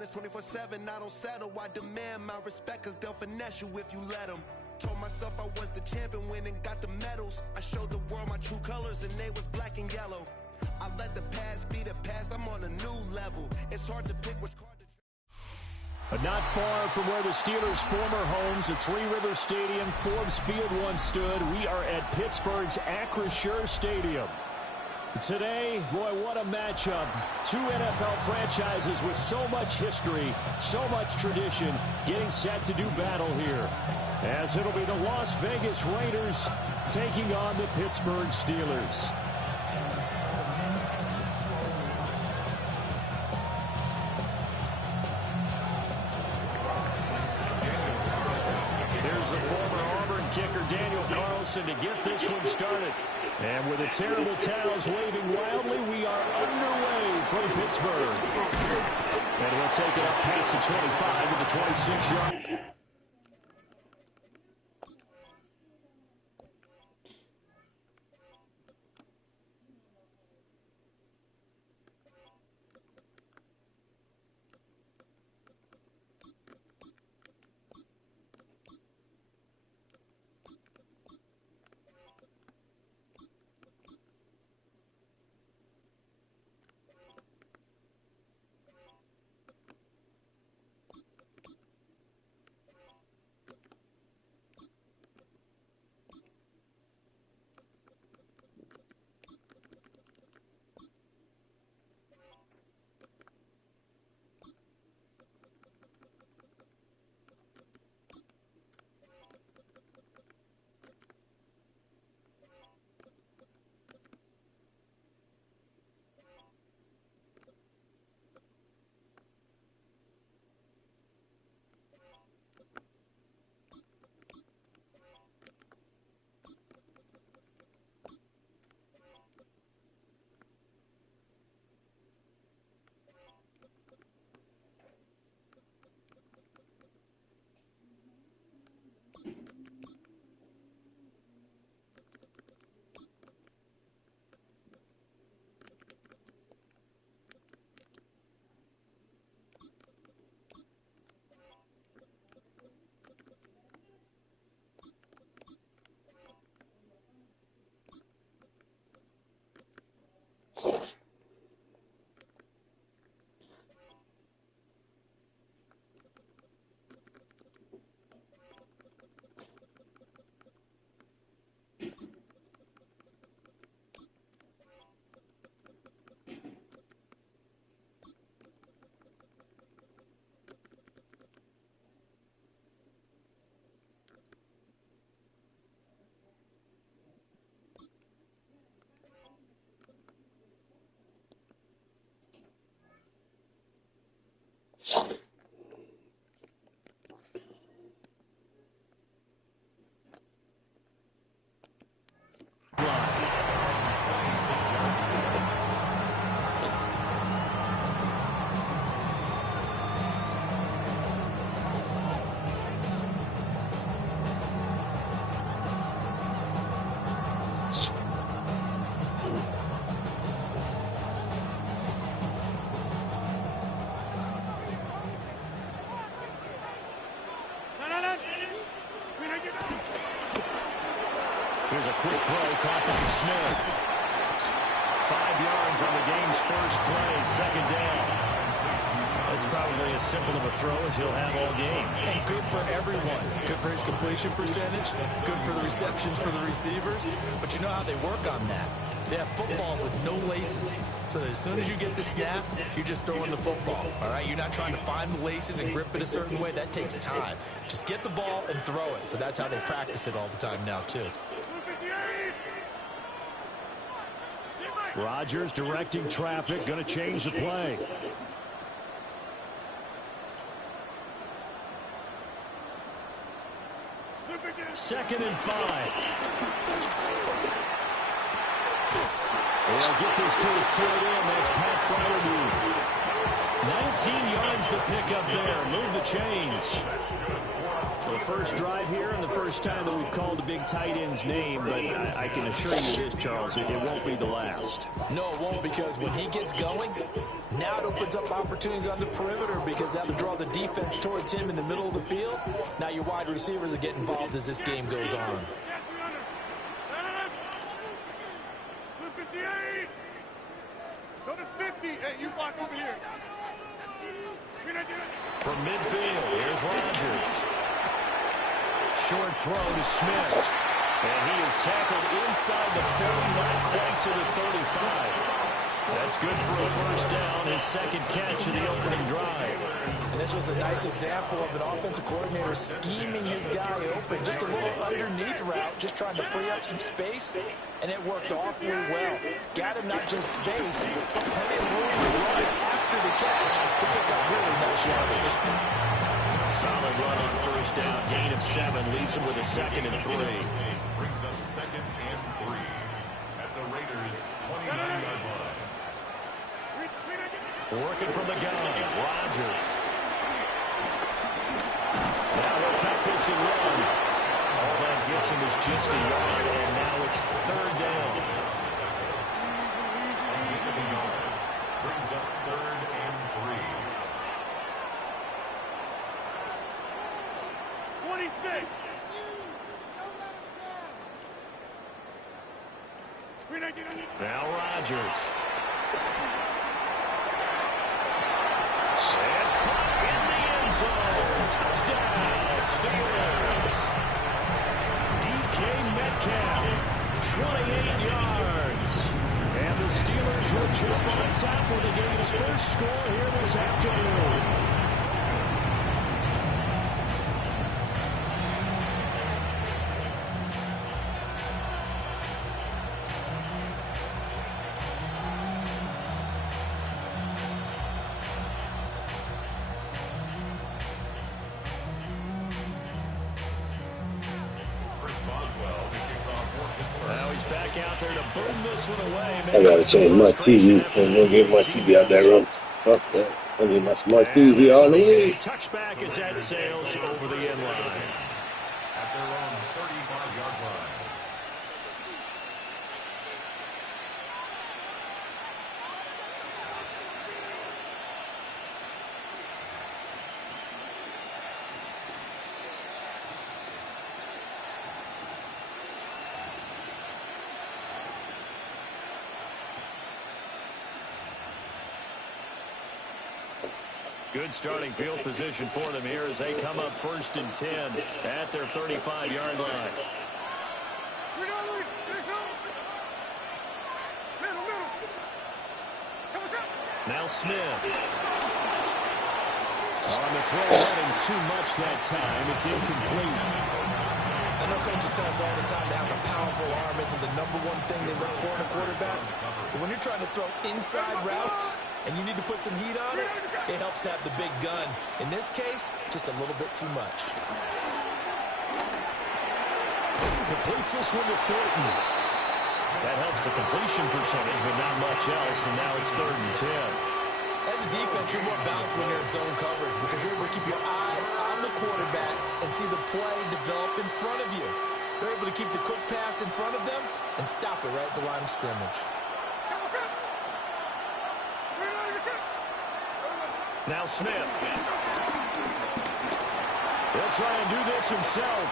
honest 24/7, I don't settle. I demand my respect, cause they'll finesse you if you let them. Told myself I was the champion, went and got the medals. I showed the world my true colors and they was black and yellow. I let the past be the past, I'm on a new level. It's hard to pick which card to... But not far from where the Steelers' former homes at Three Rivers Stadium, Forbes Field once stood, we are at Pittsburgh's Acrisure Stadium. Today, boy, what a matchup. Two NFL franchises with so much history, so much tradition, getting set to do battle here. As it'll be the Las Vegas Raiders taking on the Pittsburgh Steelers. Here's the former Auburn kicker Daniel Carlson to get this one started. And with the terrible towels waving wildly, we are underway from Pittsburgh. And we'll take it up past the 25 to the 26-yard. Here's a quick throw, caught by Smith. 5 yards on the game's first play, second down. It's probably as simple of a throw as he'll have all game. And good for everyone. Good for his completion percentage. Good for the receptions for the receivers. But you know how they work on that. They have footballs with no laces. So that as soon as you get the snap, you're just throwing the football. All right? You're not trying to find the laces and grip it a certain way. That takes time. Just get the ball and throw it. So that's how they practice it all the time now, too. Rodgers directing traffic, going to change the play. Second and 5. They'll get this to his tight end. That's Pat Fryermuth. 19 yards to pick up there. Move the chains. So the first drive here and the first time that we've called a big tight end's name, but I can assure you this, Charles, it won't be the last. No, it won't, because when he gets going, now it opens up opportunities on the perimeter because that'll draw the defense towards him in the middle of the field. Now your wide receivers will get involved as this game goes on. From midfield, here's Rodgers. Short throw to Smith. And he is tackled inside the 40, not quite to the 35. That's good for a first down, his second catch of the opening drive. And this was a nice example of an offensive coordinator scheming his guy open. Just a little underneath route, just trying to free up some space, and it worked awfully well. Got him not just space, but plenty of room to run after the catch to pick up really nice yardage. Solid run on first down, gain of 7, leaves him with a 2nd and 3. Brings up 2nd and 3 at the Raiders' 29-yard line. Working from the gun, Rodgers. Now he'll take this and run. All that gets him is just a yard, and now it's 3rd down. Brings up 3rd and 3. 26. Now Rodgers. And caught in the end zone. Touchdown, Steelers. DK Metcalf, 28 yards. And the Steelers will jump on top with the game's first score here this afternoon. Now he's back out there to boom this one away. I gotta change my TV and go get my TV out that room. Fuck that. I need my smart TV all the way. Touchback is at Sales over the end line. At their own 35-yard line. Good starting field position for them here as they come up 1st and 10 at their 35-yard line. Now Smith. On the throw, running too much that time. It's incomplete. I know coaches tell us all the time that having a powerful arm isn't the #1 thing they look for in a quarterback. But when you're trying to throw inside routes and you need to put some heat on it, it helps have the big gun. In this case, just a little bit too much. Completes this one to Thornton. That helps the completion percentage, but not much else, and now it's 3rd and 10. As a defense, you're more balanced when you're in zone coverage because you're able to keep your eyes on the quarterback and see the play develop in front of you. They're able to keep the quick pass in front of them and stop it right at the line of scrimmage. Now Smith. He'll try and do this himself.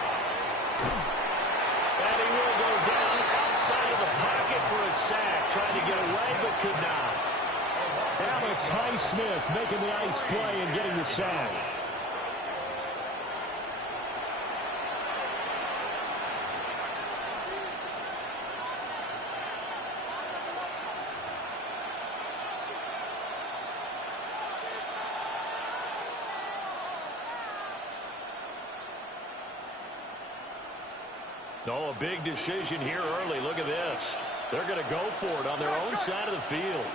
And he will go down outside of the pocket for a sack. Trying to get away, but could not. Alex Highsmith making the nice play and getting the sack. Oh, a big decision here early. Look at this. They're going to go for it on their own side of the field.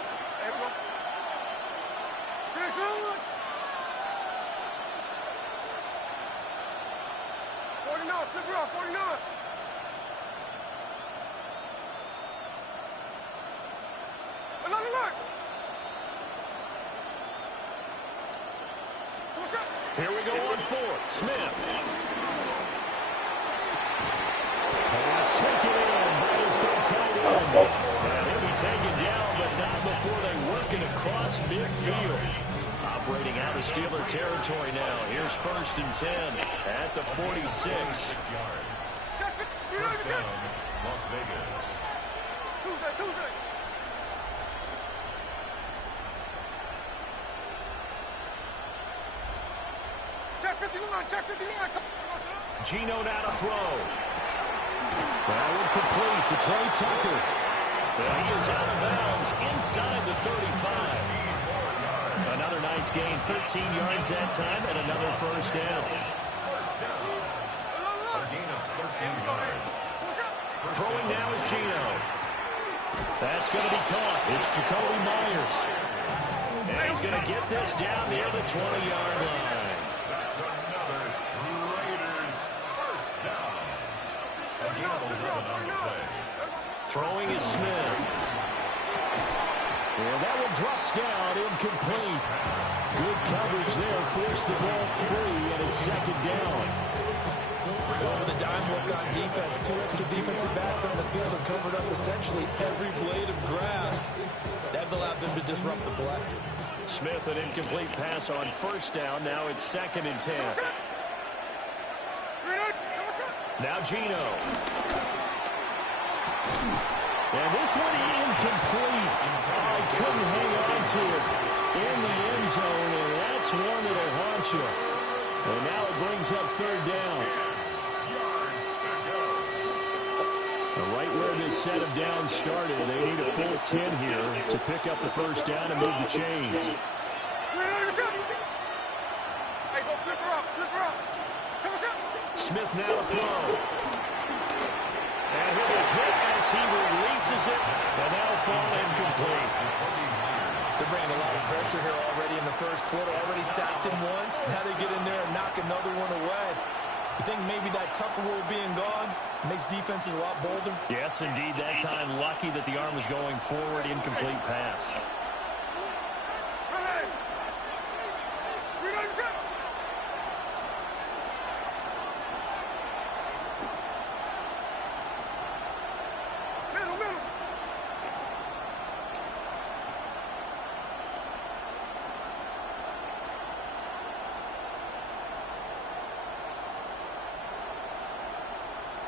Here we go on fourth. Smith. Sink it in by his big tight end. And he'll be taken down, but not before they work it across midfield. Operating out of Steeler territory now. Here's 1st and 10 at the 46. First down, Las Vegas. Gino now to throw. That one complete to Trey Tucker. And he is out of bounds inside the 35. Another nice gain, 13 yards that time, and another first down. A gain of 13 yards. Throwing now is Gino. That's going to be caught. It's Jacoby Myers. And he's going to get this down near the 20-yard line. That's another Raiders first down. A gain of 11 on the play. Throwing is Smith. And that one drops down, incomplete. Good coverage there, forced the ball free, and it's 2nd down. Well, with a dime look on defense, 2 extra defensive backs on the field have covered up essentially every blade of grass. That allowed them to disrupt the play. Smith, an incomplete pass on 1st down. Now it's 2nd and 10. Now Gino. And this one incomplete. I couldn't hang on to it in the end zone, and that's one that'll haunt you. And now it brings up 3rd down. Yards to go. Right where this set of downs started, they need a full 10 here to pick up the 1st down and move the chains. Smith now to throw. And he'll be hit as he releases it, and that'll fall incomplete. They're bringing a lot of pressure here already in the first quarter. Already sacked him once. Now they get in there and knock another one away. You think maybe that Tucker rule being gone makes defenses a lot bolder? Yes, indeed. That time, lucky that the arm was going forward. Incomplete pass.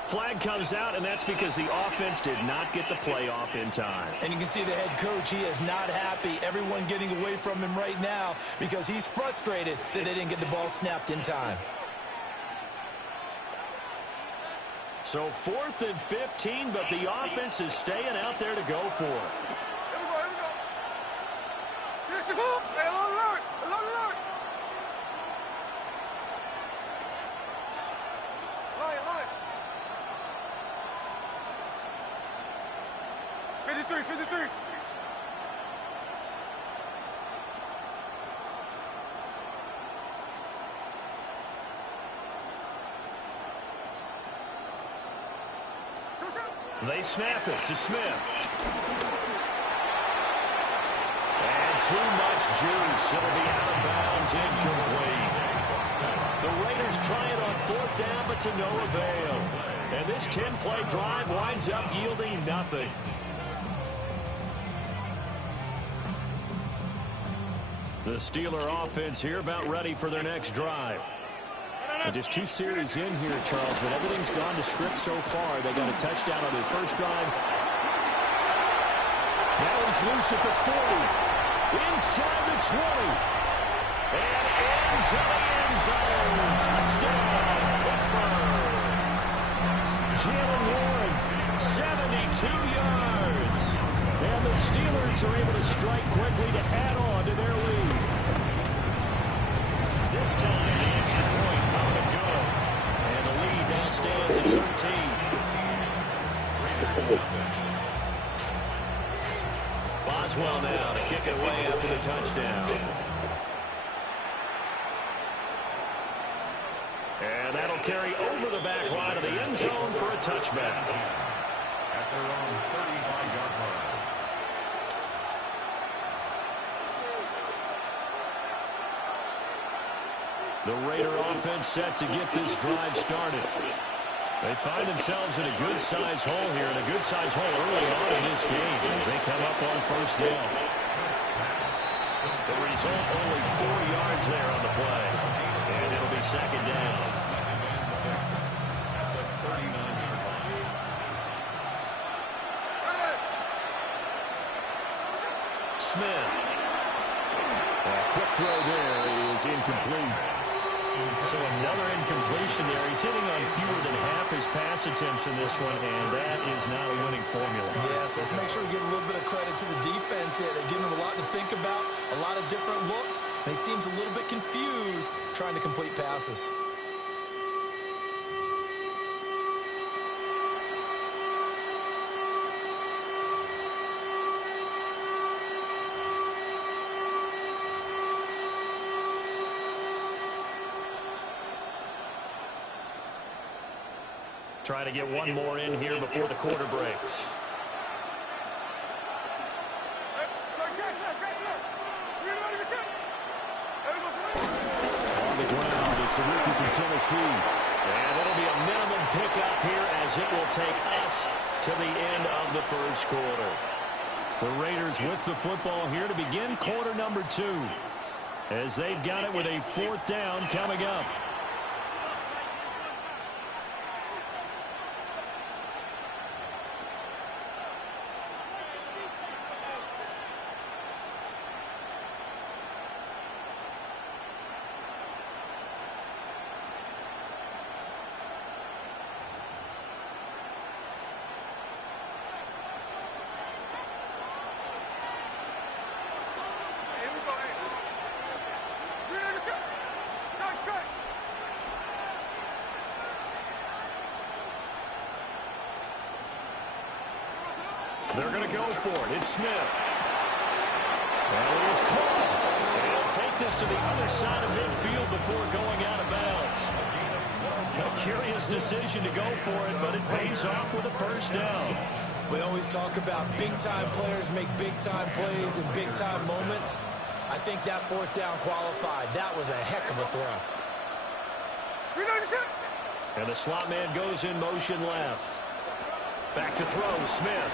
Flag comes out, and that's because the offense did not get the play off in time. And you can see the head coach, he is not happy. Everyone getting away from him right now because he's frustrated that they didn't get the ball snapped in time. So 4th and 15, but the offense is staying out there to go for it. They snap it to Smith. And too much juice. It'll be out of bounds, incomplete. The Raiders try it on 4th down, but to no avail. And this 10-play drive winds up yielding nothing. The Steeler offense here about ready for their next drive. And just 2 series in here, Charles, but everything's gone to script so far. They got a touchdown on their first drive. Now he's loose at the 40. Inside the 20. And into the end zone. Touchdown, Pittsburgh. Jalen Warren, 72 yards. And the Steelers are able to strike quickly to add on to their lead. This time, the extra point on the go. And the lead now stands at 13. Boswell now to kick it away after the touchdown. And that'll carry over the back line of the end zone for a touchback. At their own 35-yard line. The Raider offense set to get this drive started. They find themselves in a good-sized hole here, and a good-sized hole early on in this game as they come up on first down. The result, only 4 yards there on the play. And it'll be second down. Smith. A quick throw there is incomplete. So another incompletion there. He's hitting on fewer than half his pass attempts in this one, and that is not a winning formula. Yes, let's make sure we give a little bit of credit to the defense here. They're giving him a lot to think about, a lot of different looks, and he seems a little bit confused trying to complete passes. Trying to get one more in here before the quarter breaks. On the ground, it's a rookie from Tennessee. And it'll be a minimum pickup here as it will take us to the end of the first quarter. The Raiders with the football here to begin quarter number 2, as they've got it with a 4th down coming up. They're going to go for it. It's Smith. And it is caught. And he'll take this to the other side of midfield before going out of bounds. A curious decision to go for it, but it pays off with a first down. We always talk about big-time players make big-time plays in big-time moments. I think that 4th down qualified. That was a heck of a throw. And the slot man goes in motion left. Back to throw, Smith.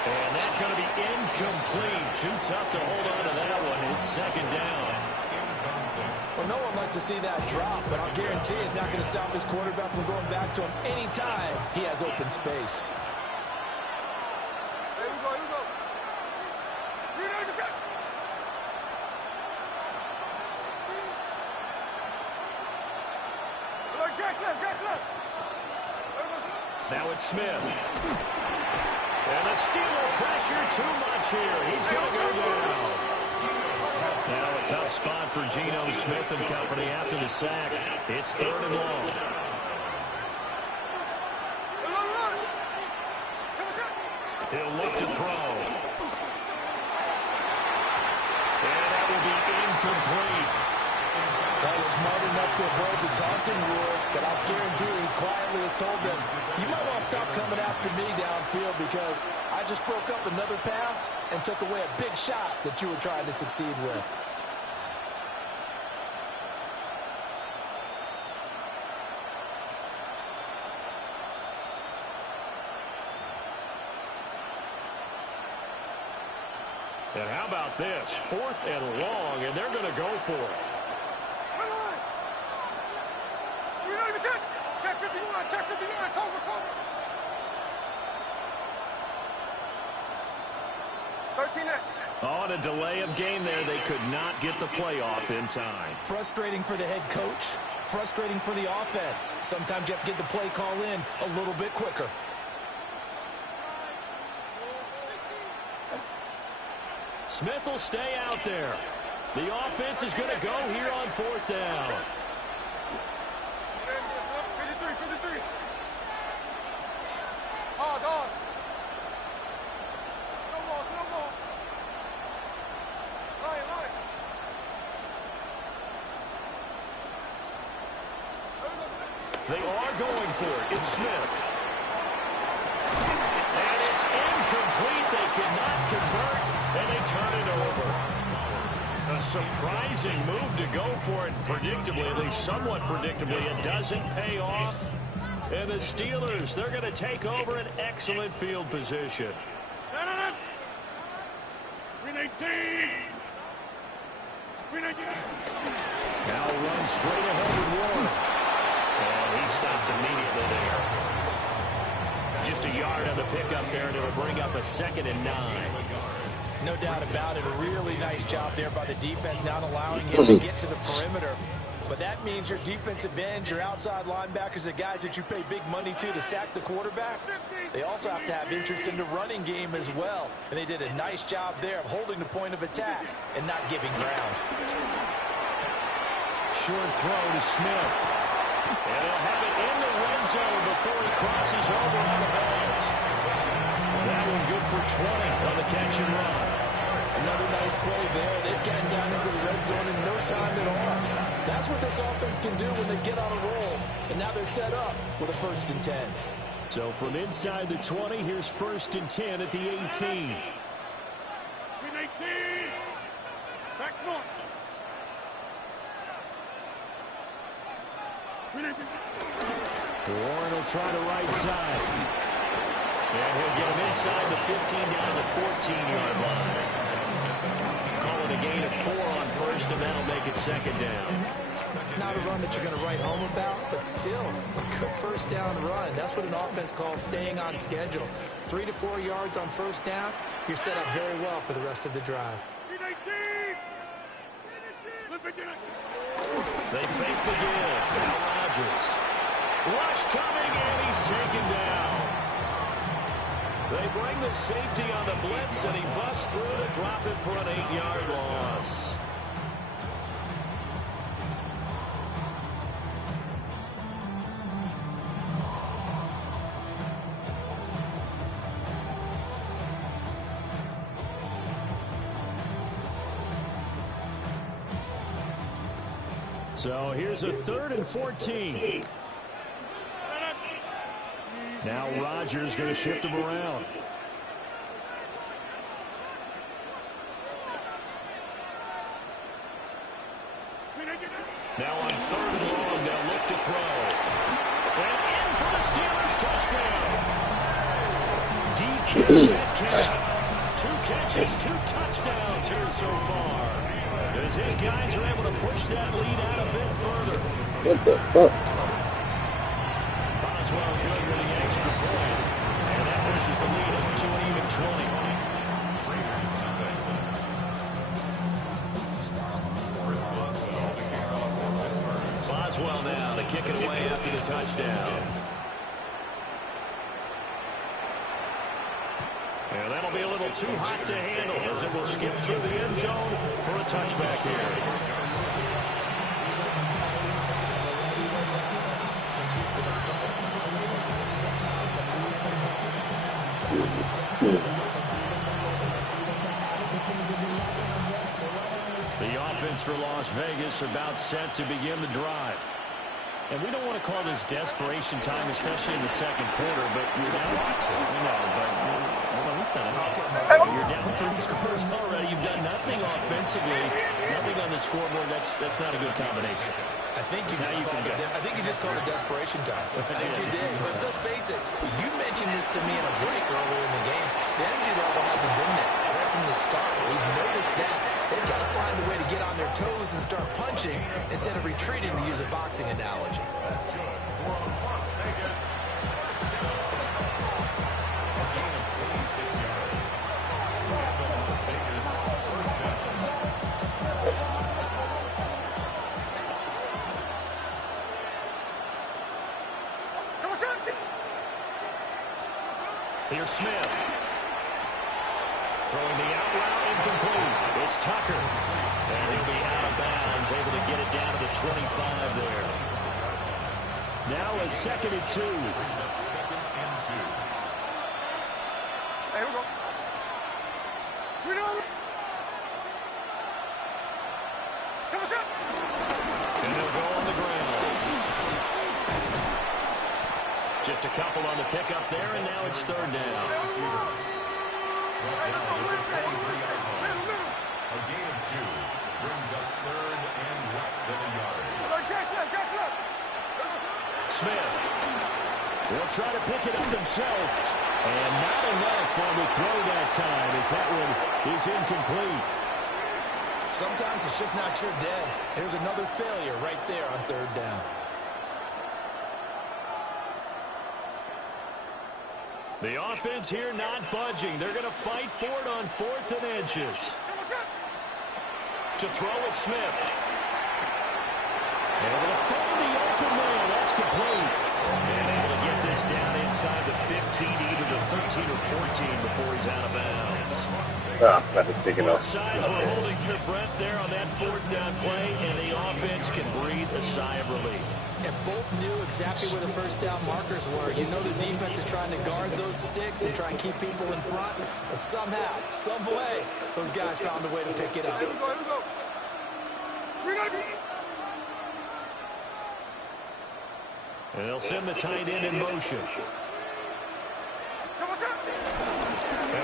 And that's going to be incomplete. Too tough to hold on to that one. It's second down. Well, no one likes to see that drop, but I'll guarantee it's not going to stop his quarterback from going back to him anytime he has open space. Here we go, here we go. Now it's Smith. And the Steeler pressure too much here. He's going to go down. Now a tough spot for Geno Smith and company after the sack. It's 3rd and long. He'll look to throw. And that will be incomplete. He's smart enough to avoid the taunting rule, but I guarantee he quietly has told them, you might want to stop coming after me downfield because I just broke up another pass and took away a big shot that you were trying to succeed with. And how about this? 4th and long, and they're going to go for it. Check 59, cover. 13 next. On a delay of game there, they could not get the play off in time. Frustrating for the head coach, frustrating for the offense. Sometimes you have to get the play call in a little bit quicker. Smith will stay out there. The offense is going to go here on 4th down. 53. Hard. Snowball. Line. They are going for it. It's Smith. And it's incomplete. They cannot convert, and they turn it over. A surprising move to go for it predictably, at least somewhat predictably. It doesn't pay off. And the Steelers, they're going to take over an excellent field position. Now runs straight ahead with Warren. And he stopped immediately there. Just a yard on the pickup there, and it'll bring up a 2nd and 9. No doubt about it. A really nice job there by the defense, not allowing him to get to the perimeter. But that means your defensive ends, your outside linebackers, the guys that you pay big money to sack the quarterback, they also have to have interest in the running game as well. And they did a nice job there of holding the point of attack and not giving ground. Short throw to Smith. And he'll have it in the red zone before he crosses over on the bounds. That one good for 20 on the catch and run. Another nice play there. They've gotten down into the red zone in no time at all. That's what this offense can do when they get on a roll. And now they're set up with a 1st and 10. So from inside the 20, here's 1st and 10 at the 18. Back north. Warren will try the right side. And he'll get him inside the 15 down the 14-yard line. Calling a gain of 4 on 1st, and that'll make it 2nd down. Not a run that you're going to write home about, but still a good 1st down run. That's what an offense calls staying on schedule. 3 to 4 yards on 1st down, you're set up very well for the rest of the drive. They fake the give. Now Rodgers. Rush coming, and he's taken down. They bring the safety on the blitz, and he busts through to drop it for an 8-yard loss. So here's a 3rd and 14. Now Rodgers going to shift him around. Now on 3rd and long, they'll look to throw. And in for the Steelers touchdown. DK Metcalf. 2 catches, 2 touchdowns here so far. As his guys are able to push that lead out a bit further. What the fuck? Boswell good with the extra point. And that pushes the lead up to an even 20. Boswell now to kick it away after the touchdown. And that'll be a little too hot to handle as it will skip through the end zone for a touchback here. The offense for Las Vegas about set to begin the drive. And we don't want to call this desperation time, especially in the 2nd quarter, but you're down. You're down 3 scores already. You've done nothing offensively, nothing on the scoreboard. That's not a good combination. I think you just called it desperation time. I think you did. But let's face it, you mentioned this to me in a break earlier in the game. The energy level hasn't been there right from the start. We've noticed that. They've got to find a way to get on their toes and start punching instead of retreating, to use a boxing analogy. Here's Smith. Throwing the out route, incomplete. It's Tucker. And he'll be out of bounds, able to get it down to the 25 there. Now a 2nd and 2. Hey, we go. And they'll go on the ground. Just a couple on the pickup there, and now it's 3rd down. A gain of 2 brings up 3rd and less than a yard. Smith will try to pick it up himself. And not enough on the throw that time as that one is incomplete. Sometimes it's just not your day. Here's another failure right there on 3rd down. The offense here not budging. They're going to fight for it on 4th and inches. To throw is Smith. Able to find the open man. That's complete. And able to get this down inside the 15, either the 13 or 14 before he's out of bounds. That had taken Both off. sides were holding their breath there on that 4th down play, and the offense can breathe a sigh of relief. And both knew exactly where the first down markers were. You know the defense is trying to guard those sticks and try and keep people in front. But somehow, some way, those guys found a way to pick it up. Here we go. And they'll send the tight end in motion. And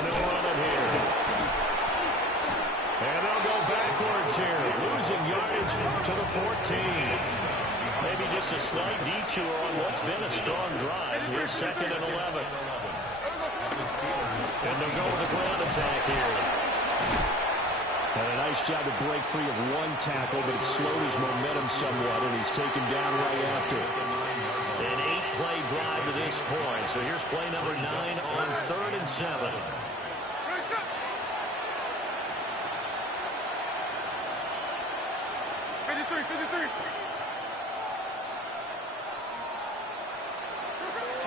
they'll run it here. And they'll go backwards here, losing yardage to the 14. Maybe just a slight detour on what's been a strong drive. Here's 2nd and 11. And they'll go with the ground attack here. And a nice job to break free of one tackle, but it slowed his momentum somewhat, and he's taken down right after. An 8-play drive to this point. So here's play number 9 on 3rd and 7.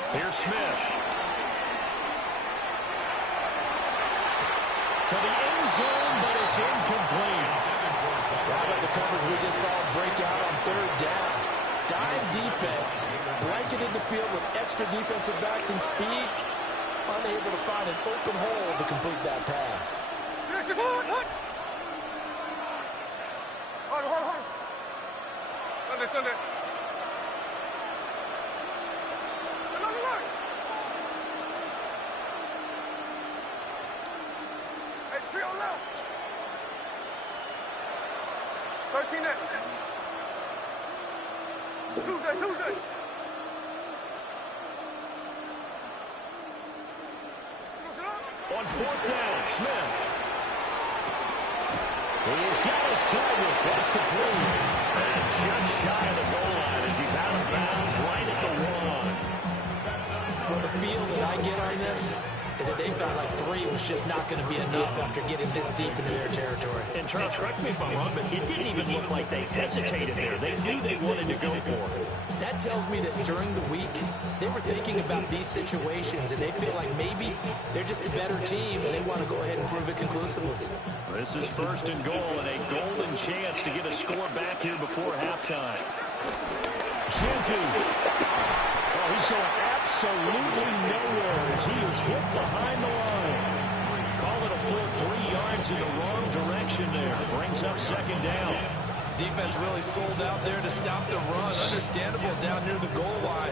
Here's Smith. To the end zone, but it's incomplete. Right at the coverage we just saw break out on 3rd down. Dive defense. Blanketed the field with extra defensive backs and speed. Unable to find an open hole to complete that pass. Sunday. Hey, trio left. 13 net. Tuesday. On 4th down, Smith. He's got his target. That's complete. And just shy of the goal line as he's out of bounds right at the 1. Well, the feel that I get on this is that they felt like 3 was just not going to be enough after getting this deep into their territory. And Charles, correct me if I'm wrong, but it didn't even look like they hesitated there. They knew they wanted to go for it. That tells me that during the week, they were thinking about these situations, and they feel like maybe they're just a better team, and they want to go ahead and prove it conclusively. This is 1st and goal, and a golden chance to get a score back here before halftime. Genty. Oh, he's going absolutely nowhere as he is hit behind the line. Call it a full 3 yards in the wrong direction there. Brings up 2nd down. Defense really sold out there to stop the run. Understandable down near the goal line.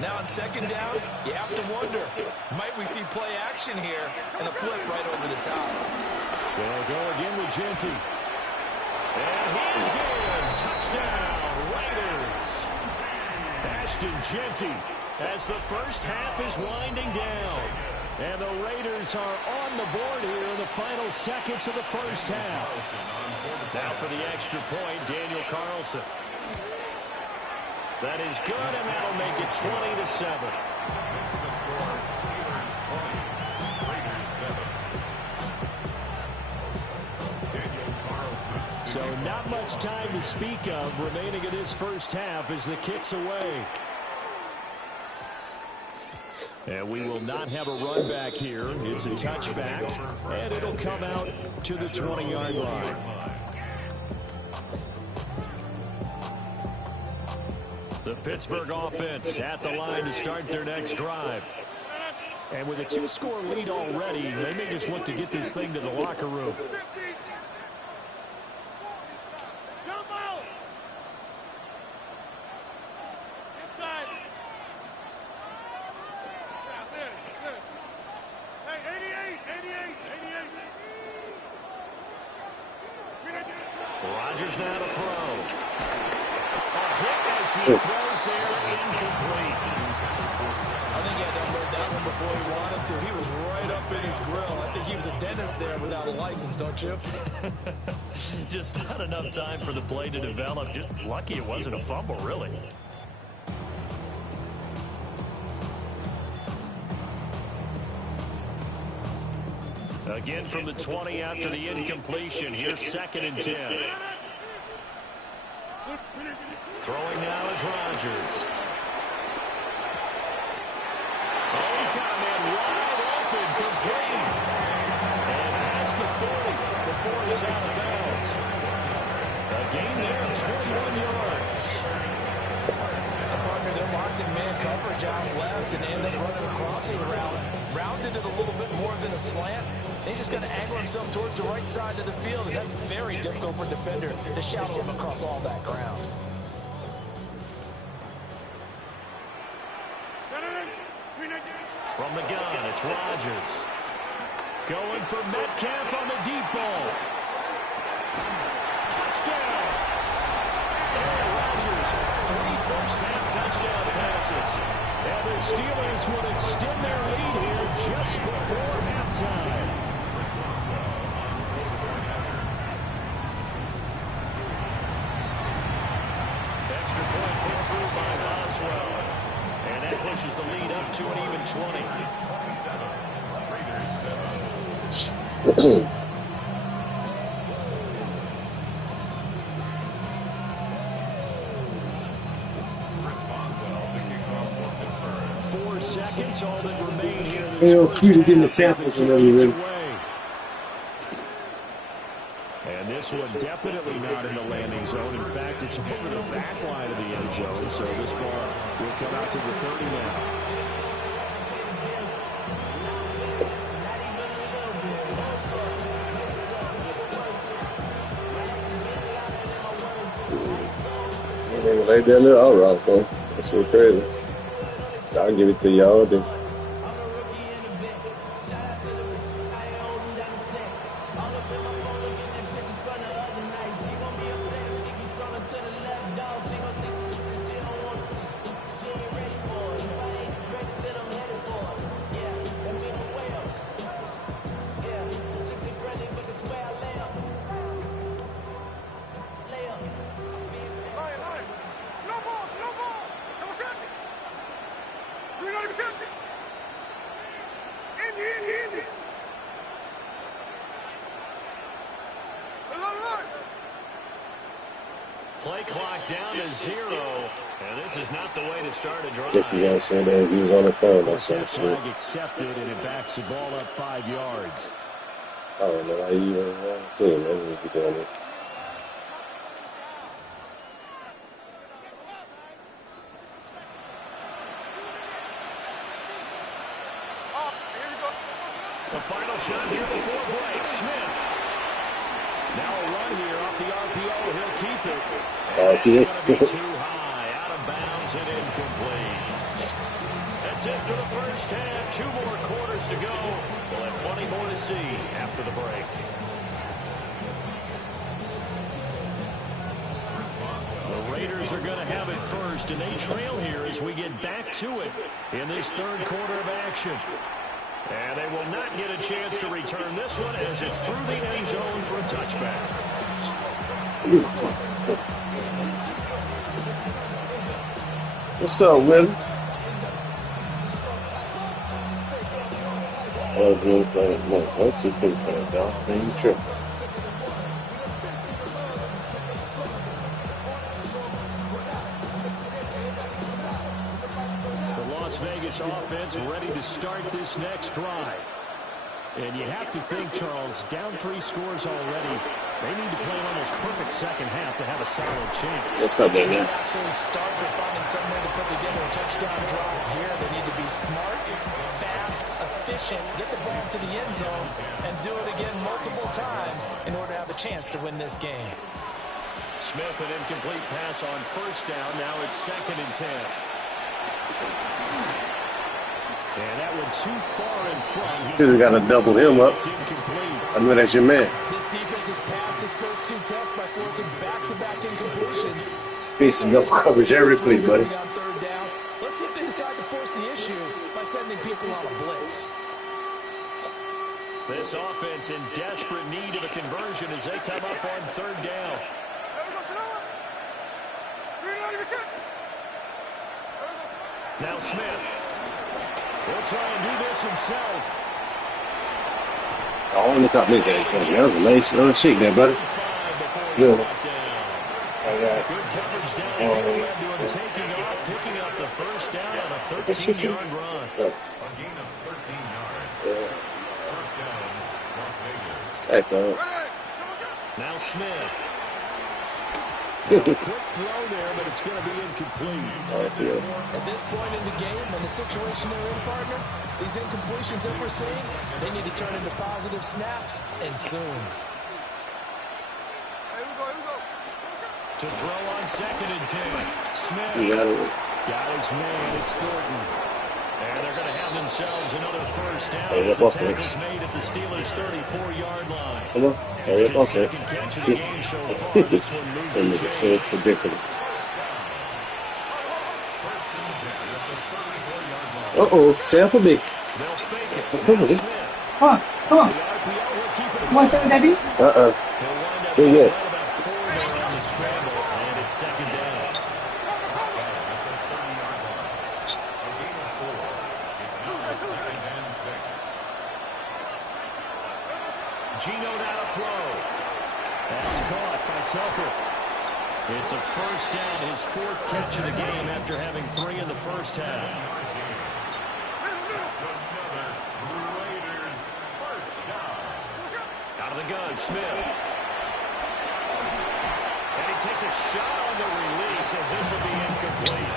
Now on 2nd down, you have to wonder, might we see play action here and a flip right over the top? They'll go again with Genty. And he's in. Touchdown, Raiders. Ashton Genty as the first half is winding down. And the Raiders are on the board here in the final seconds of the first half. Now for the extra point, Daniel Carlson. That is good, and that'll make it 20-7. That's the score. Steelers 20, Raiders 7. Daniel Carlson. So not much time to speak of remaining in this first half as the kick's away. And we will not have a run back here. It's a touchback, and it'll come out to the 20-yard line. The Pittsburgh offense at the line to start their next drive. And with a 2-score lead already, they may just look to get this thing to the locker room. Rodgers now to throw. A hit as he throws there, incomplete. I think he had to unload that one before he wanted to. He was right up in his grill. I think he was a dentist there without a license, don't you? Just not enough time for the play to develop. Just lucky it wasn't a fumble, really. Again from the 20 after the incompletion. Here's 2nd and 10. Throwing now is Rodgers. Oh, he's got a man wide open, complete. And past the 40 before he's out of bounds. A gain there of 21 yards. Partner, they're locked in man coverage out left, and they end up running a crossing route. Rounded it a little bit more than a slant. He's just going to angle himself towards the right side of the field, and that's very difficult for a defender to shadow him across all that ground. From the gun, it's Rodgers. Going for Metcalf on the deep ball. Touchdown! Aaron Rodgers, 3 first-half touchdown passes. And the Steelers will extend their lead here just before halftime. Extra point put through by Boswell. And that pushes the lead up to an even 20. Mm-hmm. 4 seconds, all that remain here. Feel free to give me samples whenever you're ready. And this one definitely not in the landing zone. In fact, it's over the back line of the end zone. So this ball will come out to the 30 now. They laid that little out route, though. That's so crazy. I'll give it to y'all. Then. Play clock down to 0, and this is not the way to start a drive. Guess you guys said that he was on the phone. That's that flag accepted, and it backs the ball up 5 yards. I don't know why you even man. We be doing this. The final shot here before break. Smith. Now a run here off the RPO. He'll keep it. And it's going to be too high. Out of bounds and incomplete. That's it for the first half. 2 more quarters to go. We'll have plenty more to see after the break. The Raiders are going to have it first, and they trail here as we get back to it in this 3rd quarter of action. And they will not get a chance to return this one as it's through the end zone for a touchback. What's up, Will? Oh, green flag. No, that's too big for that, dog. Man, you tripping. Vegas offense ready to start this next drive. And you have to think, Charles, down 3 scores already. They need to play an almost perfect second half to have a solid chance. What's up, man? Absolutely start for finding some way to put together a touchdown drive here. They need to be smart, fast, efficient, get the ball to the end zone, and do it again multiple times in order to have a chance to win this game. Smith, an incomplete pass on 1st down. Now it's 2nd and 10. And that went too far in front. He's got to double him up. I know that's your man. This defense has passed its first 2 tests by forcing back-to-back incompletions. He's facing double coverage every play, buddy. Let's see if they decide to force the issue by sending people on a blitz. This offense in desperate need of a conversion as they come up on 3rd down. Now Smith. He'll try and do this himself. Oh, look out, this that was a nice shake there, buddy. Good. Good coverage down. Led to him taking off, picking up the first down on a 13-yard run. A gain of 13 yards. First down, Las Vegas. Hey, bro. Now Smith. Quick throw there, but it's going to be incomplete. At this point in the game and the situation they're in, partner, these incompletions that we're seeing, they need to turn into positive snaps, and soon. To throw on 2nd and 10. Smith got his man. It's Thornton. And they're going to have themselves another first down. Hey, as the tackle's made at the Steelers' 34-yard line. Come on. Hurry up, okay. See? And it's so ridiculous. Uh-oh, sample me. Come on. Come on. What, Daddy? Big hit. On the scramble, and it's 2nd down. Gino now to throw. That's caught by Tucker. It's a first down, his 4th catch of the game after having 3 in the first half. Out of the gun, Smith. And he takes a shot on the release as this will be incomplete.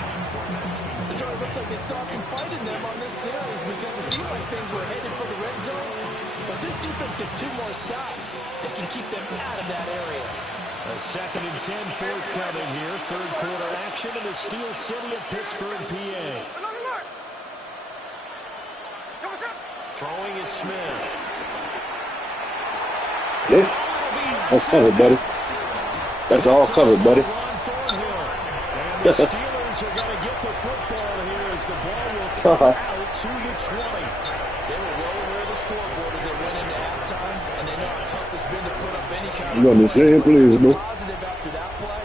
So it looks like they still have some fight in them on this series because it seemed like things were headed for the red zone. But this defense gets 2 more stops. They can keep them out of that area. A 2nd and 10 forthcoming here. 3rd quarter action in the Steel City of Pittsburgh, PA. Throwing is Smith. Yeah. That's covered, buddy. That's all covered, buddy. And the Steelers are going to get the football here as the ball will come out to the 20. They were well aware of the scoreboard as they went into halftime, and they know how tough it's been to put up any kind of... You understand, please, bro? Positive after that play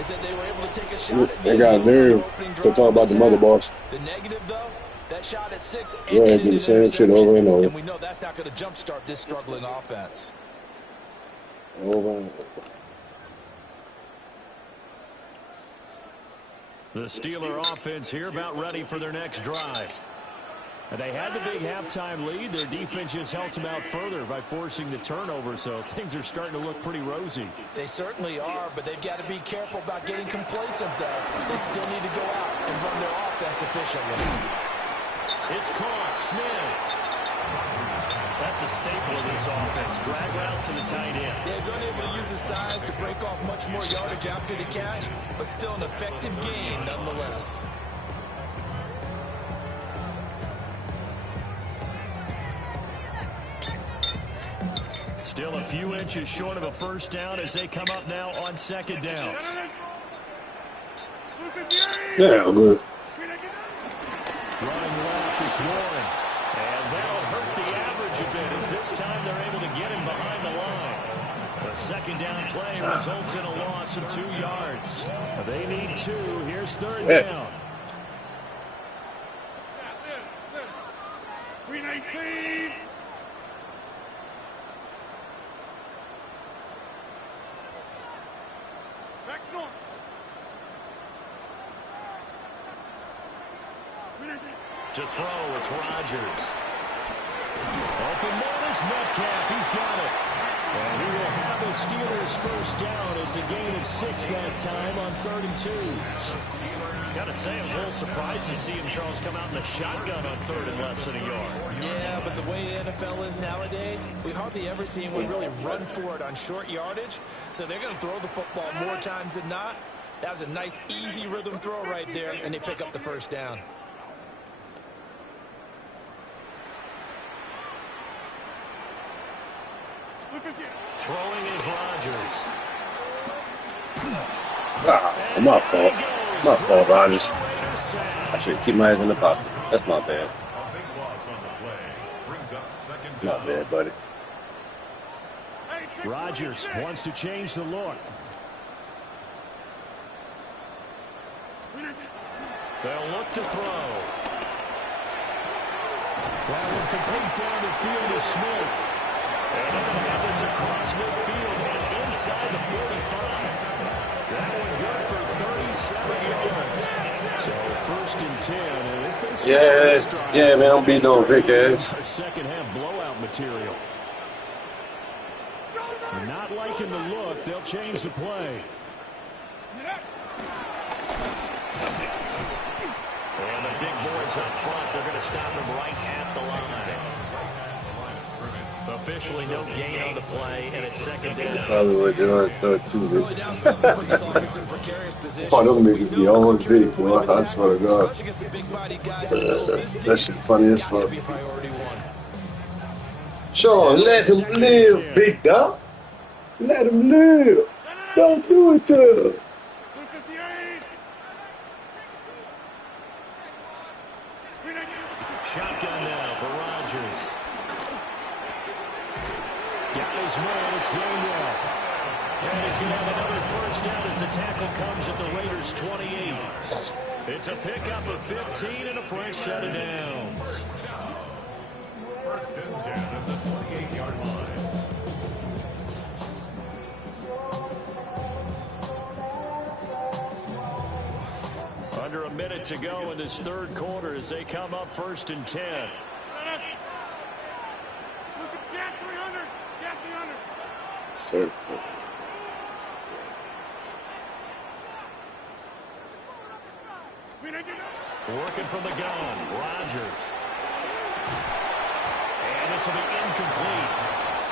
is that they were able to take a shot at They got nerve to talk about the mother boss. The negative, though, that shot at 6 Go ahead and do the same shit over and over. And we know that's not going to jumpstart this struggling offense. Over and over. The Steeler offense here about ready for their next drive. And they had the big halftime lead. Their defense just helped them out further by forcing the turnover, so things are starting to look pretty rosy. They certainly are, but they've got to be careful about getting complacent, though. They still need to go out and run their offense efficiently. It's caught. Smith. That's a staple of this offense. Drag route to the tight end. Yeah, he's unable to use his size to break off much more yardage after the catch, but still an effective gain nonetheless. Still a few inches short of a first down as they come up now on 2nd down. Yeah, good. Running left, it's Warren. And that'll hurt the average a bit as this time they're able to get him behind the line. A 2nd down play results in a loss of 2 yards. They need 2. Here's 3rd down. 319. Back north. To throw, it's Rodgers. Open man is Metcalf. He's got it. And he will have the Steelers first down. It's a gain of 6 that time on 3rd and 2. Gotta say, I was a little surprised to see him, Charles, come out in the shotgun on 3rd and less than a yard. Yeah, but the way the NFL is nowadays, we hardly ever see anyone really run for it on short yardage. So they're going to throw the football more times than not. That was a nice, easy rhythm throw right there, and they pick up the first down. Throwing is Rodgers. Ah, my fault. My fault, Rodgers. I should keep my eyes in the pocket. That's my bad. My bad, buddy. Rodgers wants to change the look. They'll look to throw. That one complete down the field to Smith. And they'll have this across midfield and inside the 45. That one good for 37 yards. So first and 10. And if they score this drive, yeah, man, I'm beating on Vic ass. Second half blowout material. They're not liking the look. They'll change the play. And the big boys up front, they're going to stop him right at the line. Officially no gain on the play, and it's second down. That's probably what they're on third too, man. Oh, them niggas be on big, boy. I swear to God. That shit funny as fuck. Sean, let him live, big dog. Let him live. Don't do it to him. Shotgun now for Rodgers. Got his man. It's Gainwell. And he's going to have another first down as the tackle comes at the Raiders' 28. It's a pickup of 15 and a fresh set of downs. First and 10 at the 28-yard line. Under a minute to go in this third quarter as they come up first and 10. Sir. Working from the gun, Rodgers. And this will be incomplete.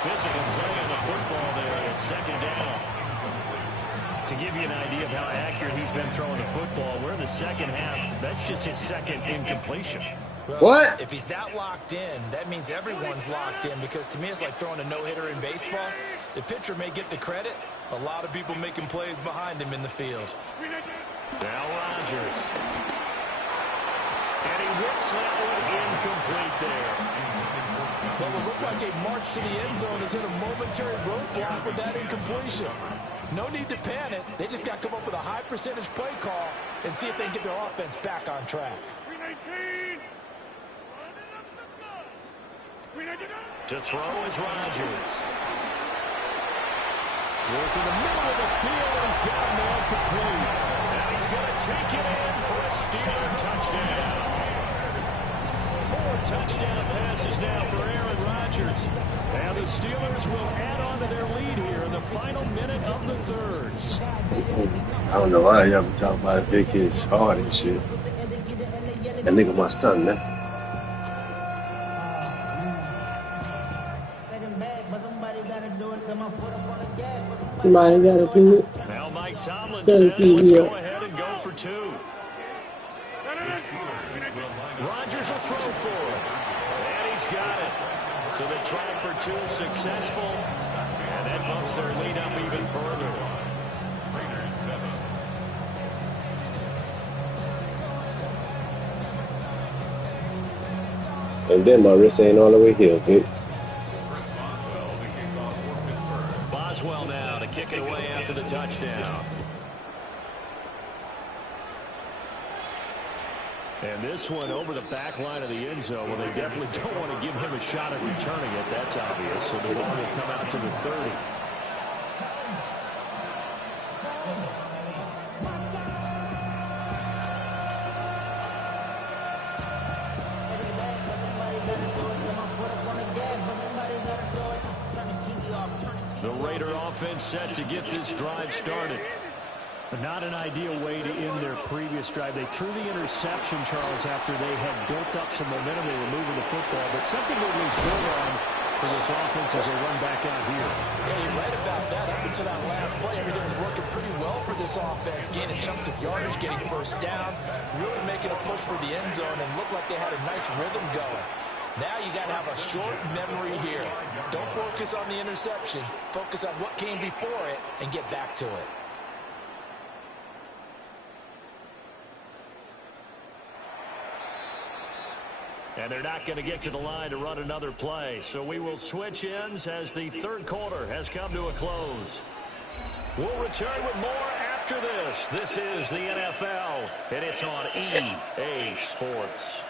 Physical play on the football there, and it's second down. To give you an idea of how accurate he's been throwing the football, we're in the second half. That's just his second incompletion. Well, What? If he's that locked in, that means everyone's locked in, because to me it's like throwing a no-hitter in baseball. The pitcher may get the credit. A lot of people making plays behind him in the field. Now Rodgers. And he whips that one incomplete there. Well, it looked like a march to the end zone has hit a momentary roadblock with that incompletion. No need to panic. They just got to come up with a high percentage play call and see if they can get their offense back on track. To throw is Rodgers. Working the middle of the field, and he's got him all complete. And he's going to take it in for a Steeler touchdown. 4 touchdown passes now for Aaron Rodgers. And the Steelers will add on to their lead here in the final minute of the third. I don't know why y'all be talking about Vic is hard and shit. That nigga my son, man. Somebody gotta do it. Now Mike Tomlin says, let's go ahead and go for 2. Rodgers will throw for it. And he's got it. So the try for 2 successful. And that bumps their lead up even further. Raiders 7. And then my wrist ain't all the way here, bitch. Boswell now to kick it away after the touchdown. And this one over the back line of the end zone. Well, they definitely don't want to give him a shot at returning it. That's obvious. So the ball will come out to the 30. The Raider offense set to get this drive started. But not an ideal way to end their previous drive. They threw the interception, Charles, after they had built up some momentum. They were moving the football, but something to at least build on for this offense as they run back out here. Yeah, you're right about that. Up until that last play, everything was working pretty well for this offense. Gaining chunks of yardage, getting first downs, really making a push for the end zone, and looked like they had a nice rhythm going. Now you got to have a short memory here. Don't focus on the interception. Focus on what came before it and get back to it. And they're not going to get to the line to run another play. So we will switch ends as the third quarter has come to a close. We'll return with more after this. This is the NFL, and it's on EA Sports.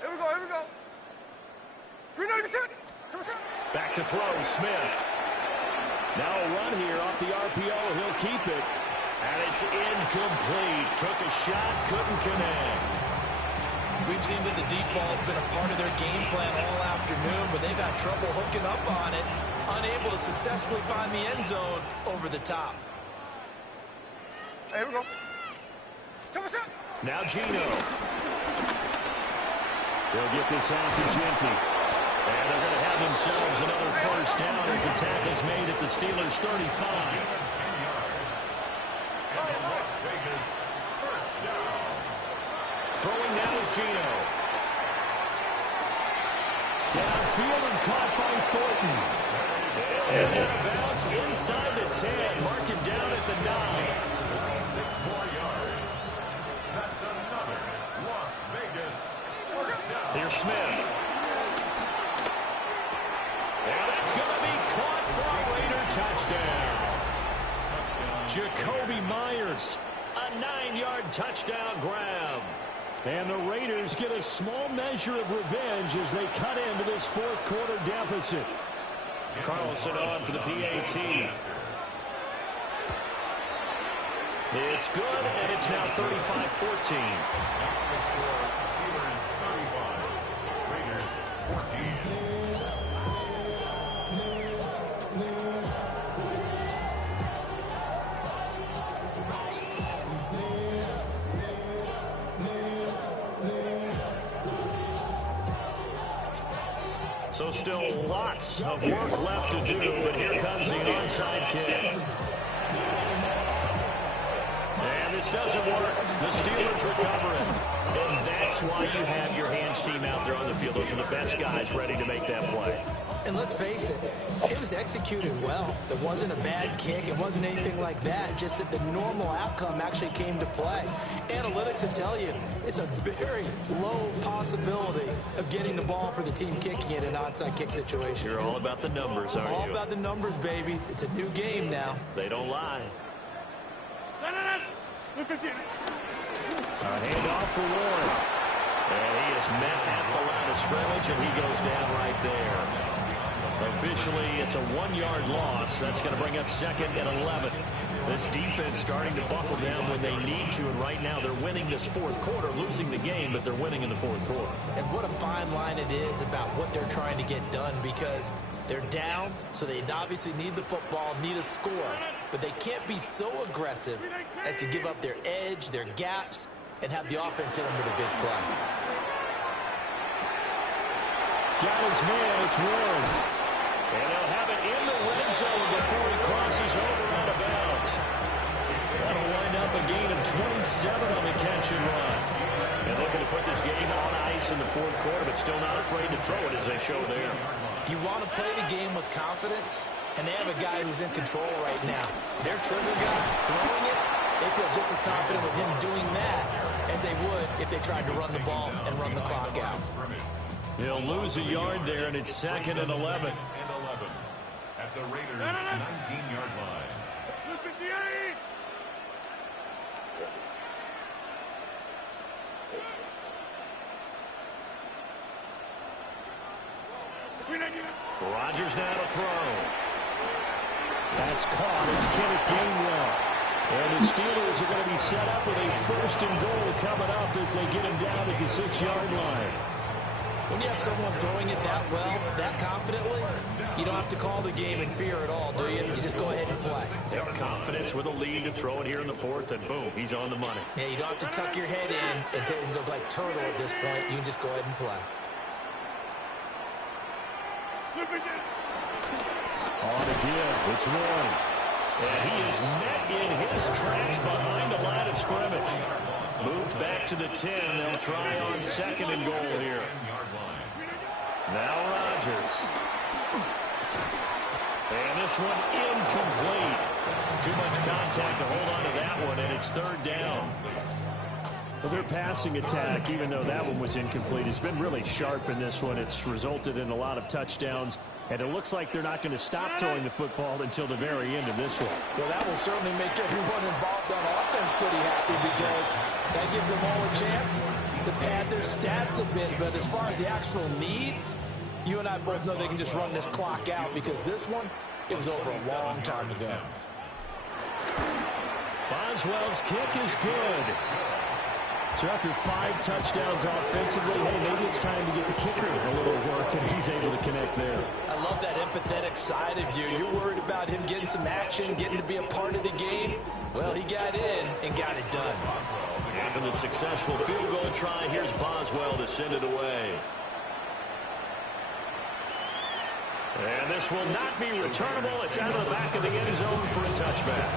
Here we go. Back to throw, Smith. Now a run here off the RPO. He'll keep it. And it's incomplete. Took a shot, couldn't connect. We've seen that the deep ball's been a part of their game plan all afternoon, but they've had trouble hooking up on it, unable to successfully find the end zone over the top. Here we go. Now Gino. They'll get this out to Genty. And they're going to have themselves another first down as the tackle's made at the Steelers' 35. Throwing now is Gino. Downfield and caught by Thornton. And out of bounds inside the 10. Mark him down at the 9. 6 more yards. That's another Las Vegas first down. Here's Smith. And that's going to be caught for a Raider touchdown. Jacoby Myers, a 9-yard touchdown grab. And the Raiders get a small measure of revenge as they cut into this fourth quarter deficit. Carlson on for the PAT. It's good, and it's now 35-14. That's the score. Steelers 35, Raiders 14. So still lots of work left to do, but here comes the onside kick. And this doesn't work. The Steelers recover it. And that's why you have your hands team out there on the field. Those are the best guys ready to make that play. And let's face it, it was executed well. There wasn't a bad kick. It wasn't anything like that. Just that the normal outcome actually came to play. Analytics will tell you it's a very low possibility of getting the ball for the team kicking it in an onside kick situation. You're all about the numbers, aren't you? All about the numbers, baby. It's a new game now. They don't lie. A handoff for Warren. And he is met at the line of scrimmage, and he goes down right there. Officially, it's a 1-yard loss. That's going to bring up 2nd and 11. This defense starting to buckle down when they need to, and right now they're winning this fourth quarter, losing the game, but they're winning in the fourth quarter. And what a fine line it is about what they're trying to get done, because they're down, so they obviously need the football, need a score, but they can't be so aggressive as to give up their edge, their gaps, and have the offense hit them with a big play. Got his man, it's Warren. And they'll have it in the red zone before he crosses over out of bounds. That'll wind up a gain of 27 on the catch and run. And they're going to put this game on ice in the fourth quarter, but still not afraid to throw it as they show there. You want to play the game with confidence, and they have a guy who's in control right now. Their trigger guy throwing it, they feel just as confident with him doing that as they would if they tried to run the ball and run the clock out. He'll lose a yard there, and it's 2nd and 11. At the Raiders' 19-yard line. Rodgers now to throw. That's caught. It's Kenneth Gainwell. And the Steelers are going to be set up with a 1st and goal coming up as they get him down at the 6-yard line. When you have someone throwing it that well, that confidently, you don't have to call the game in fear at all, do you? You just go ahead and play. They have confidence with a lead to throw it here in the 4th, and boom, he's on the money. Yeah, you don't have to tuck your head in and go like turtle at this point. You can just go ahead and play. On the give, it's Warren. And he is is met in his tracks behind the line of scrimmage. Moved back to the 10. They'll try on 2nd and goal here. Now Rodgers. And this one incomplete. Too much contact to hold on to that one, and it's 3rd down. Well, their passing attack, even though that one was incomplete, has been really sharp in this one. It's resulted in a lot of touchdowns, and it looks like they're not going to stop throwing the football until the very end of this one. Well, that will certainly make everyone involved on offense pretty happy because that gives them all a chance to pad their stats a bit. But as far as the actual need, you and I both know they can just run this clock out because this one, it was over a long time ago. Boswell's kick is good. So after 5 touchdowns offensively, hey, maybe it's time to get the kicker a little work, and he's able to connect there. I love that empathetic side of you. You're worried about him getting some action, getting to be a part of the game. Well, he got in and got it done. After the successful field goal try, here's Boswell to send it away. And this will not be returnable. It's out of the back of the end zone for a touchback.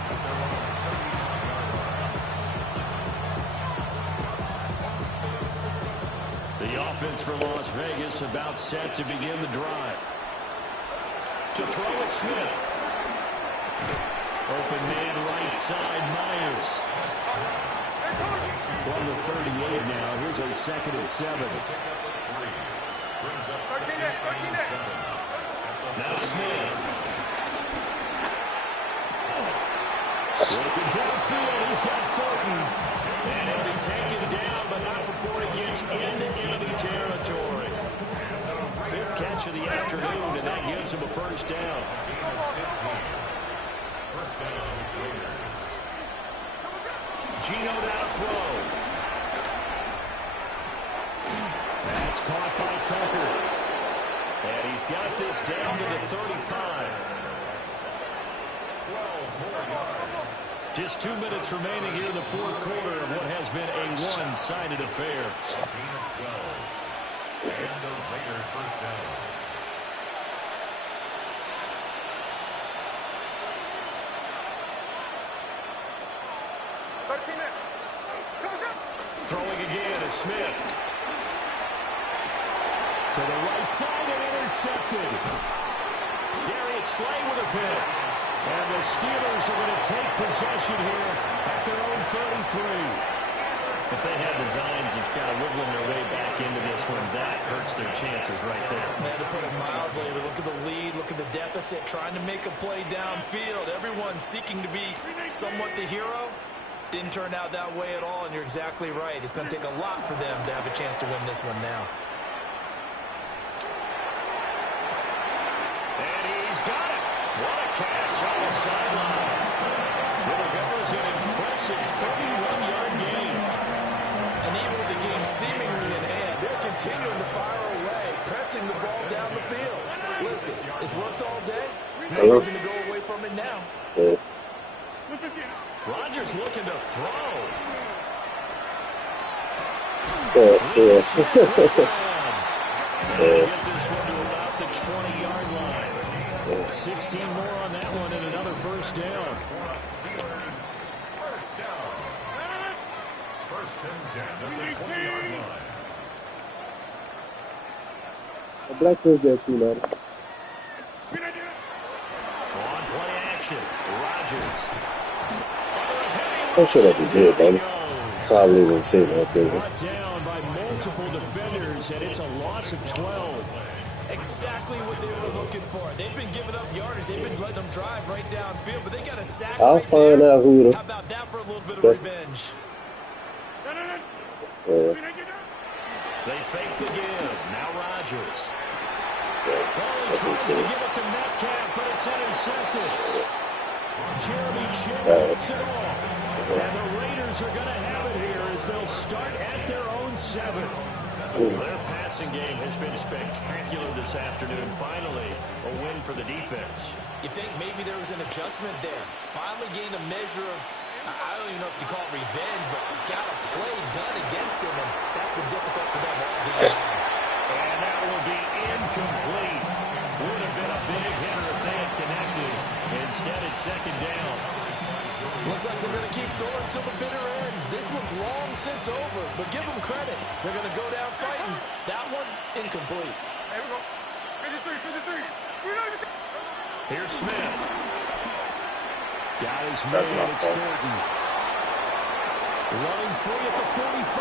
The offense for Las Vegas about set to begin the drive. To throw is Smith. Open man right side, Myers. From the 38 now. Here's a 2nd and 7. Now Smith. Looking downfield, he's got Thornton. And he'll be taken down, but not before he gets into enemy territory. 5th catch of the afternoon, and that gives him a 1st down. Gino down throw. That's caught by Tucker. And he's got this down to the 35. Just 2 minutes remaining here in the 4th quarter of what has been a one-sided affair. And the Raiders 1st down. Throwing again is Smith. To the right side and intercepted. Darius Slay with a pick. And the Steelers are going to take possession here at their own 33. If they had designs of kind of wiggling their way back into this one, that hurts their chances right there. Man, to put it mildly, look at the lead, look at the deficit, trying to make a play downfield. Everyone seeking to be somewhat the hero. Didn't turn out that way at all, and you're exactly right. It's going to take a lot for them to have a chance to win this one now. And he's got it. What a catch on the sideline. Well, that was an impressive 31-yard gain. And even with the game seemingly in hand, they're continuing to fire away, pressing the ball down the field. Listen, it's worked all day. No reason to go away from it now. Rodgers looking to throw. Yeah. Get this one to about the 20-yard line. 16 more on that one and another 1st down. First and 10 at the 20-yard line. Black was there too, man. On play action, Rodgers. I'm sure that'd be good, man. Probably wouldn't say that, does it? Brought down by multiple defenders, and it's a loss of 12. Exactly what they were looking for. They've been giving up yardage. They've been letting them drive right downfield, but they got a sack. I'll find out who. How about that for a little bit of revenge? They fake the give. Now Rodgers. Well, he tries to give it to Metcalf, but it's intercepted. Jeremy Chinn gets it off. And the Raiders are going to have it here as they'll start at their own 7. Their passing game has been spectacular this afternoon. Finally, a win for the defense. You think maybe there was an adjustment there. Finally gained a measure of, I don't even know if you call it revenge, but got a play done against him, and that's been difficult for them all this year. And that will be incomplete. Would have been a big hitter if they had connected. Instead, it's 2nd down. Looks like they're going to keep throwing till the bitter end. This one's long since over, but give them credit. They're going to go down fighting. That one, incomplete. Here we go. 53. Here's Smith. Got his man. It's Thornton. Running free at the 45.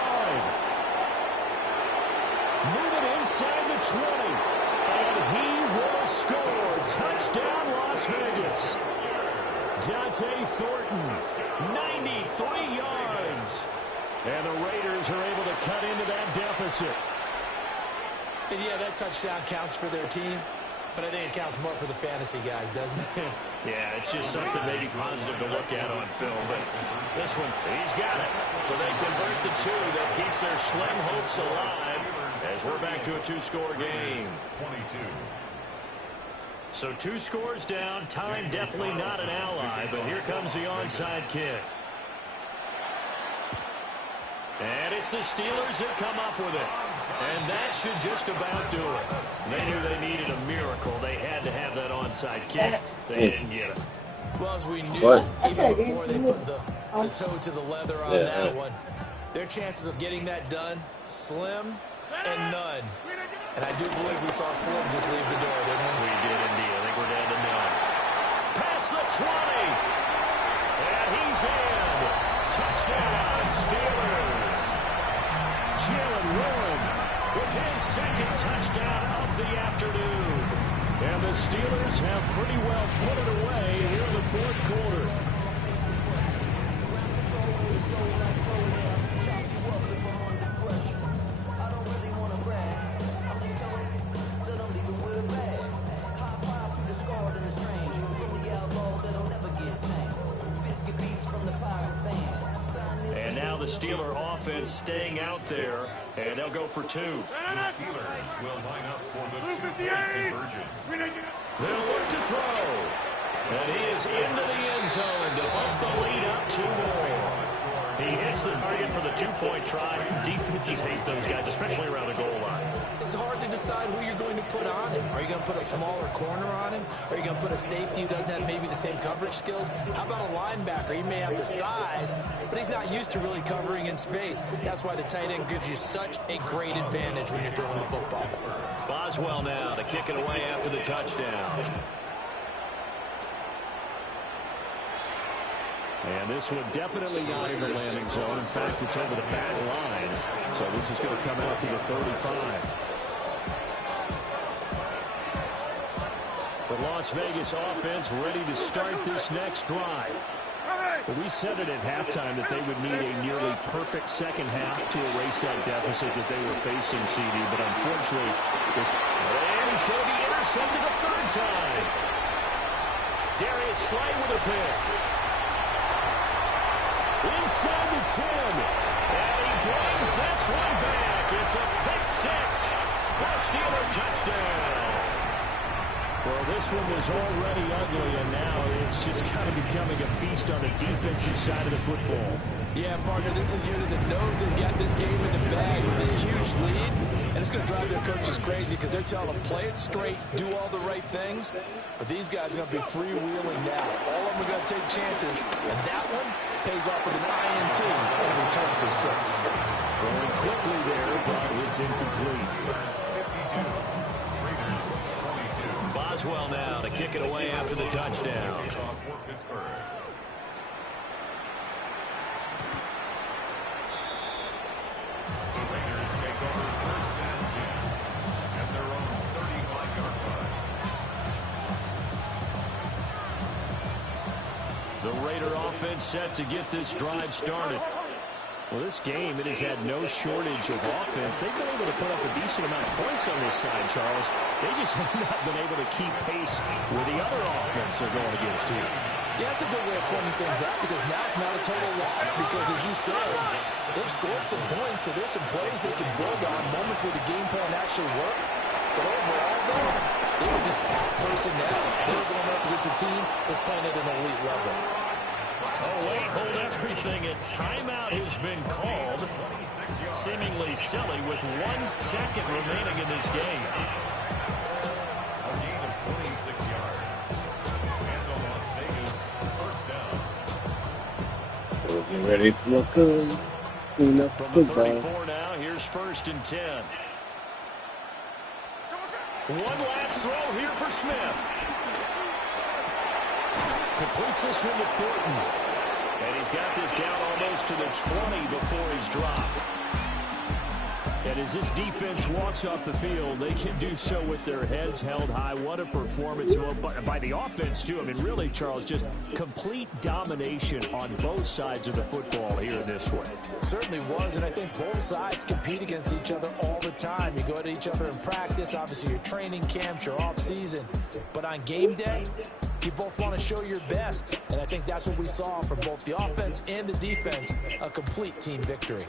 Moving inside the 20. And he will score. Touchdown, Las Vegas. Dante Thornton, 93 yards. And the Raiders are able to cut into that deficit. And yeah, that touchdown counts for their team, but I think it counts more for the fantasy guys, doesn't it? Yeah, it's just something maybe positive to look at on film. But this one, he's got it. So they convert the two. That keeps their slim hopes alive as we're back to a two-score game. 22. So 2 scores down. Time definitely not an ally, but here comes the onside kick. And it's the Steelers that come up with it. And that should just about do it. They knew they needed a miracle. They had to have that onside kick. They didn't get it. Well, as we knew, even before they put the toe to the leather on that one, their chances of getting that done, slim and none. And I do believe we saw Slim just leave the door, didn't we? We did indeed. I think we're down to none. Past the 20. And he's in. Touchdown, Steelers. Jalen Warren with his second touchdown of the afternoon. And the Steelers have pretty well put it away here in the fourth quarter. The Steeler offense staying out there, and they'll go for 2. The Steelers will line up for the two-point conversion. They'll look to throw. And he is into the end zone to bump the lead up 2 more. He hits the target for the 2-point try. Defenses hate those guys, especially around the goal line. It's hard to decide who you're going to put on him. Are you going to put a smaller corner on him? Are you going to put a safety who doesn't have maybe the same coverage skills? How about a linebacker? He may have the size, but he's not used to really covering in space. That's why the tight end gives you such a great advantage when you're throwing the football. Boswell now to kick it away after the touchdown. And this one definitely not in the landing zone. In fact, it's over the back line. So this is going to come out to the 35. The Las Vegas offense ready to start this next drive. Well, we said it at halftime that they would need a nearly perfect second half to erase that deficit that they were facing, CD. But unfortunately, and he's going to be intercepted a third time. Darius Slay with a pick. Inside the 10. And he brings this one back. It's a pick 6. The Steeler touchdown. Well, this one was already ugly, and now it's just kind of becoming a feast on the defensive side of the football. Yeah, partner, this is a unit that knows they've got this game in the bag with this huge lead, and it's going to drive their coaches crazy because they're telling them, play it straight, do all the right things, but these guys are going to be freewheeling now. All of them are going to take chances, and that one pays off with an INT in return for 6. Going quickly there, but it's incomplete. Boswell now to kick it away after the touchdown. The Raider offense set to get this drive started. Well, this game, it has had no shortage of offense. They've been able to put up a decent amount of points on this side, Charles. They just have not been able to keep pace with the other offense they're going against here. Yeah, that's a good way of pointing things out because now it's not a total loss because, as you said, they've scored some points, so there's some plays they can build on, moments where the game plan actually worked. But overall, though, they were just out personnel. They were going up against a team that's playing at an elite level. Oh, wait, hold everything. A timeout has been called. Seemingly silly with 1 second remaining in this game. A gain of 26 yards. And the Las Vegas first down. So get ready for my gun. Clean up From the the football. 34 now, here's 1st and 10. One last throw here for Smith. Completes this one to Thornton. And he's got this down almost to the 20 before he's dropped. And as this defense walks off the field, they can do so with their heads held high. What a performance by the offense, too. I mean, really, Charles, just complete domination on both sides of the football here in this one. Certainly was, and I think both sides compete against each other all the time. You go at each other in practice, obviously your training camps, your off-season. But on game day, you both want to show your best. And I think that's what we saw from both the offense and the defense, a complete team victory.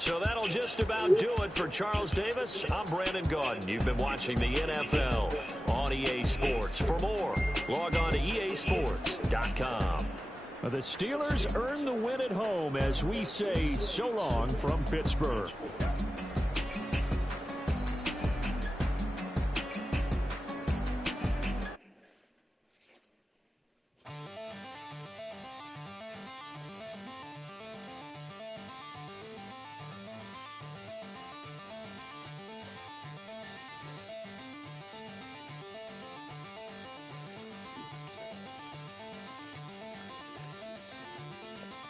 So that'll just about do it for Charles Davis. I'm Brandon Gaudin. You've been watching the NFL on EA Sports. For more, log on to easports.com. The Steelers earn the win at home as we say so long from Pittsburgh.